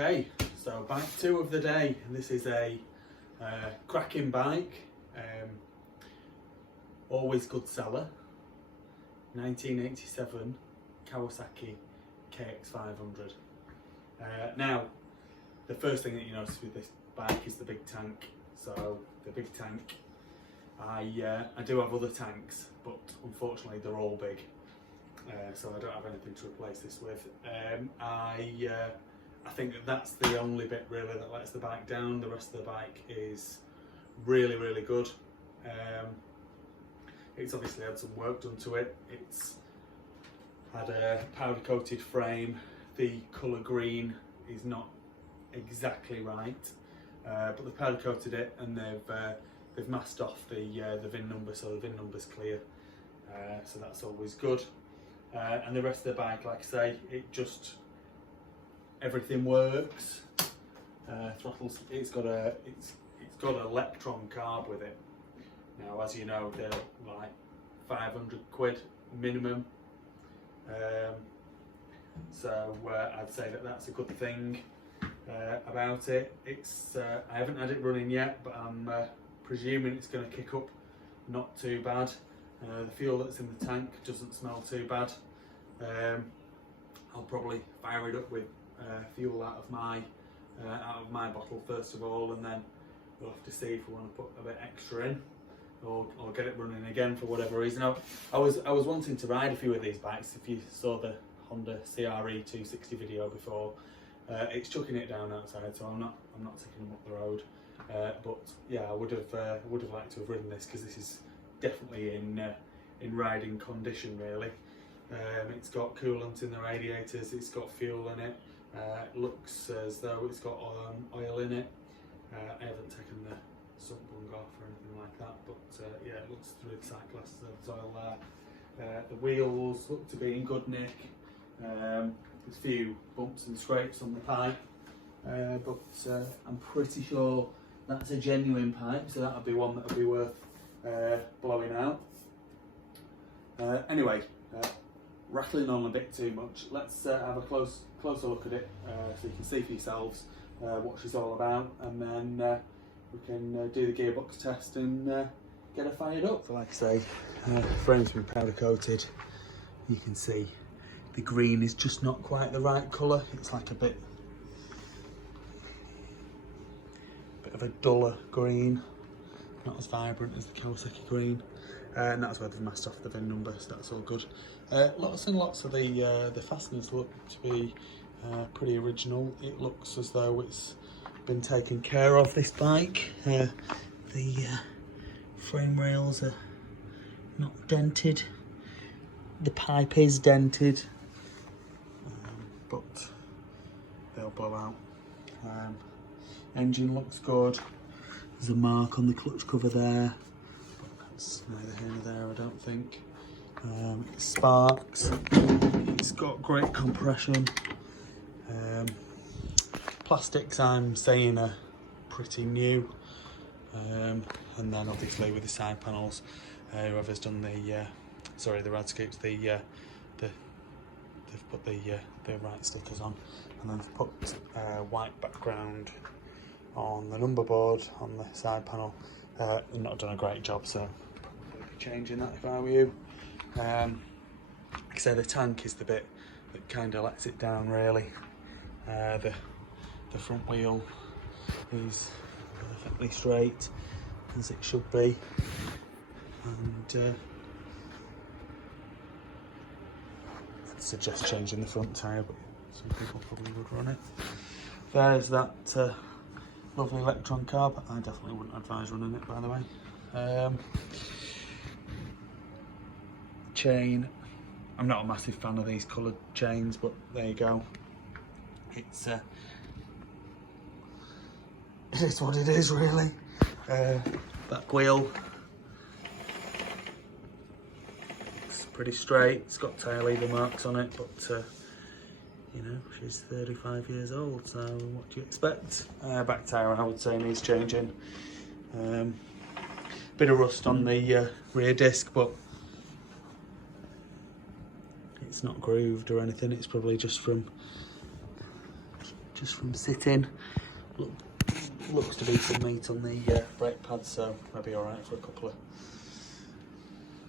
Okay, so bike 2 of the day. This is a cracking bike, always good seller, 1987 Kawasaki kx500. Now, the first thing that you notice with this bike is the big tank. So the big tank, I do have other tanks, but unfortunately they're all big. So I don't have anything to replace this with. I think that's the only bit really that lets the bike down. The rest of the bike is really good. It's obviously had some work done to it. It's had a powder coated frame. The colour green is not exactly right, but they powder coated it and they've masked off the VIN number, so the VIN number's clear. So that's always good. And the rest of the bike, like I say, everything works. Throttles, it's got an Electron carb with it. Now, as you know, they're like 500 quid minimum. So I'd say that that's a good thing about it. I haven't had it running yet, but I'm presuming it's going to kick up not too bad. The fuel that's in the tank doesn't smell too bad. I'll probably fire it up with fuel out of my bottle first of all, and then we'll have to see if we want to put a bit extra in, or get it running again for whatever reason. I was wanting to ride a few of these bikes. If you saw the Honda CRE 260 video before, it's chucking it down outside, so I'm not taking them up the road. But yeah, I would have liked to have ridden this, because this is definitely in riding condition really. It's got coolant in the radiators, it's got fuel in it. It looks as though it's got oil in it. I haven't taken the sump bung off or anything like that, but yeah, it looks through the sight glasses there's oil there. The wheels look to be in good nick. There's a few bumps and scrapes on the pipe, but I'm pretty sure that's a genuine pipe, so that would be one that would be worth blowing out. Anyway, rattling on a bit too much. Let's have a closer look at it, so you can see for yourselves what she's all about, and then we can do the gearbox test and get her fired up. So like I say, frame's been powder coated. You can see the green is just not quite the right colour. It's like a bit of a duller green, not as vibrant as the Kawasaki green. And that's where they've masked off the VIN number, so that's all good. Lots and lots of the fasteners look to be pretty original. It looks as though it's been taken care of, this bike. The frame rails are not dented. The pipe is dented, but they'll blow out. Engine looks good. There's a mark on the clutch cover there. It's neither here nor there, I don't think. It sparks. It's got great compression. Plastics, I'm saying, are pretty new. And then obviously with the side panels, whoever's done the rad scoops, they've put the right stickers on, and then they've put white background on the number board on the side panel. They've not done a great job, so probably be changing that if I were you. Like I say, the tank is the bit that kind of lets it down really. The front wheel is perfectly straight, as it should be, and I'd suggest changing the front tyre, but some people probably would run it. There's that lovely Electron carb. I definitely wouldn't advise running it, by the way. Chain, I'm not a massive fan of these coloured chains, but there you go. It's it is what it is really. Back wheel, it's pretty straight. It's got tail lever marks on it, but you know, she's 35 years old, so what do you expect? Back tyre, I would say, needs changing. Bit of rust on the rear disc, but it's not grooved or anything. It's probably just from just from sitting. Looks to be some meat on the brake pads, so maybe all right for a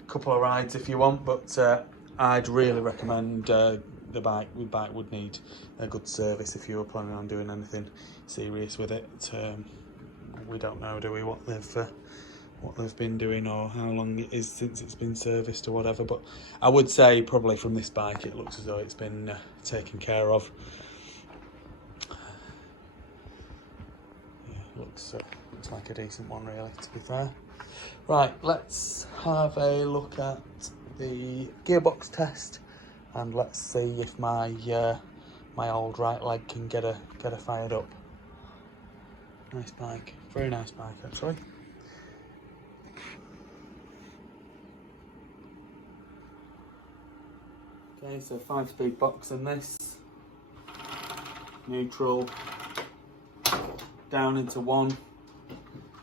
couple of rides if you want. But I'd really recommend the bike would need a good service if you were planning on doing anything serious with it. We don't know, do we, what they've been doing or how long it is since it's been serviced or whatever, but I would say probably from this bike it looks as though it's been taken care of. Yeah, looks like a decent one, really, to be fair. Right, let's have a look at the gearbox test and let's see if my my old right leg can get her fired up. Nice bike, very nice bike actually. Okay, so 5-speed box in this. Neutral, down into 1,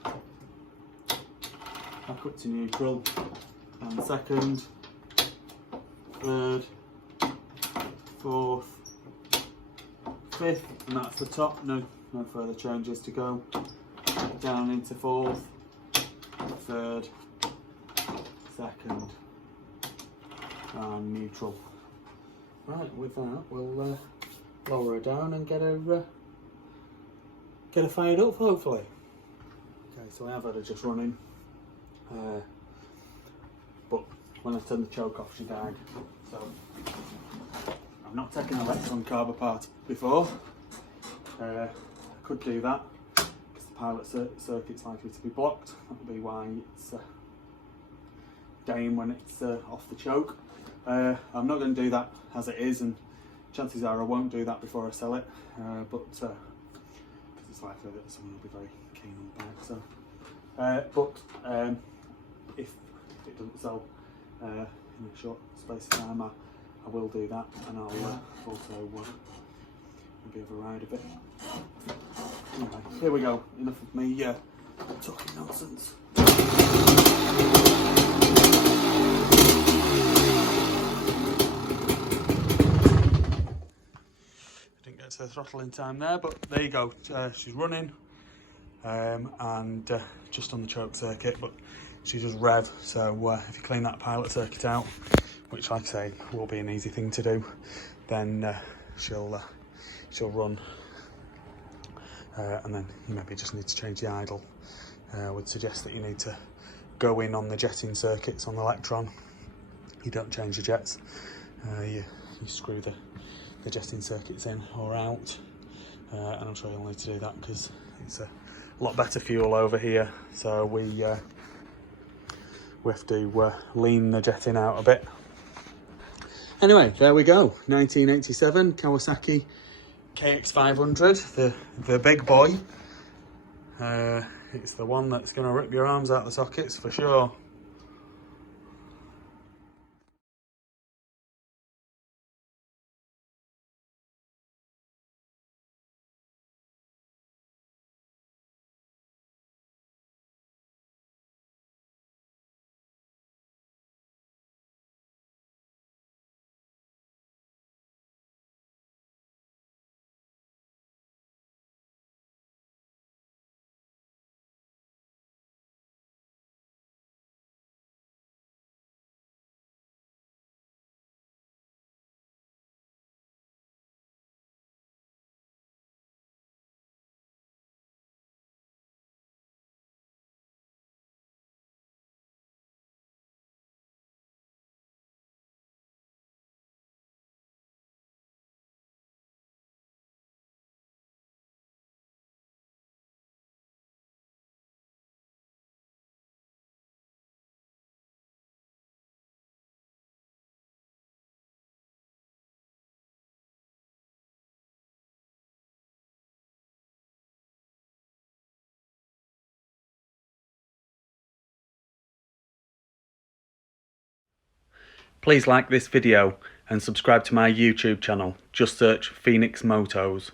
back up to neutral, and second, third, fourth, fifth, and that's the top. No further changes to go. Down into fourth, third, second, and neutral. Right, with that, we'll lower her down and get her fired up, hopefully. Okay, so I have had her just running, but when I turned the choke off, she died. So I've not taken an electron carb apart before. I could do that because the pilot circuit's likely to be blocked. That'll be why it's dying when it's off the choke. I'm not going to do that as it is, and chances are I won't do that before I sell it, but because it's likely that someone will be very keen on the bike. So, if it doesn't sell in a short space of time, I will do that, and I'll also maybe have a ride of it. Anyway, here we go. Enough of me talking nonsense. To the throttle in time there, but there you go. She's running and just on the choke circuit, but she does rev, so if you clean that pilot circuit out, which like I say will be an easy thing to do, then she'll run, and then you maybe just need to change the idle. I would suggest that you need to go in on the jetting circuits on the Electron. You don't change the jets, you screw the jetting circuits in or out, and I'm sure you'll need to do that because it's a lot better fuel over here, so we have to lean the jetting out a bit. Anyway, there we go. 1987 Kawasaki kx500, the big boy. It's the one that's going to rip your arms out the sockets for sure. Please like this video and subscribe to my YouTube channel. Just search Phoenix Motos.